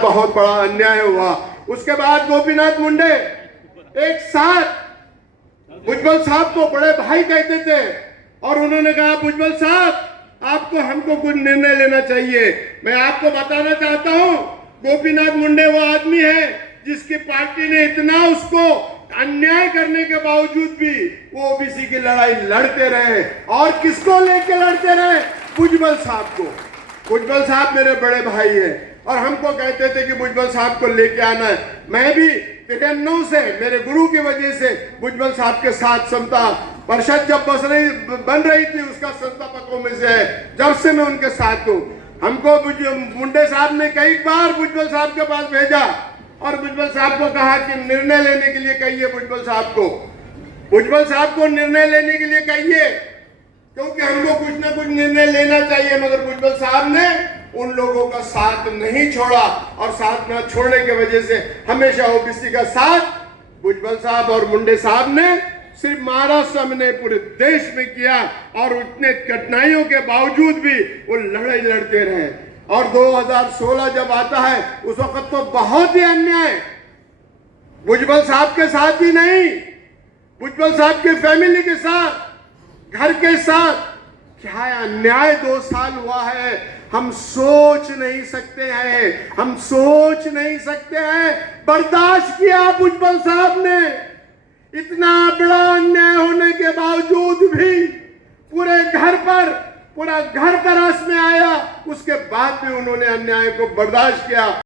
बहुत बड़ा अन्याय हुआ। उसके बाद गोपीनाथ मुंडे एक साथ भुजबल साहब को बड़े भाई कहते थे और उन्होंने कहा भुजबल साहब आपको हमको कुछ निर्णय लेना चाहिए। मैं आपको बताना चाहता हूं गोपीनाथ मुंडे वो आदमी है जिसकी पार्टी ने इतना उसको अन्याय करने के बावजूद भी वो ओबीसी की लड़ाई लड़ते रहे। और किसको लेके लड़ते रहे? भुजबल साहब को। भुजबल साहब मेरे बड़े भाई है और हमको कहते थे कि भुजबल साहब को लेके आना है। मैं भी 93 से मेरे गुरु की वजह से भुजबल साहब के साथ समता परिषद जब बन रही थी उसका संस्थापकों में से है। जब से मैं उनके साथ हूँ। हमको मुंडे साहब ने कई बार भुजबल साहब के पास भेजा और भुजबल साहब को कहा कि निर्णय लेने के लिए कहिए भुजबल साहब को निर्णय लेने के लिए कहिए, क्योंकि हमको कुछ ना कुछ निर्णय लेना चाहिए। मगर भुजबल साहब ने उन लोगों का साथ नहीं छोड़ा और साथ न छोड़ने की वजह से हमेशा ओबीसी का साथ भुजबल साहब और मुंडे साहब ने सिर्फ महाराष्ट्र में नहीं पूरे देश में किया और इतने कठिनाइयों के बावजूद भी वो लड़ाई लड़ते रहे। और 2016 जब आता है उस वक्त तो बहुत ही अन्याय भुजबल साहब के साथ ही नहीं, भुजबल साहब की फैमिली के साथ, घर के साथ क्या अन्याय 2 साल हुआ है। हम सोच नहीं सकते हैं। बर्दाश्त किया भुजबल साहब ने। इतना बड़ा अन्याय होने के बावजूद भी पूरा घर तराश में आया। उसके बाद भी उन्होंने अन्याय को बर्दाश्त किया।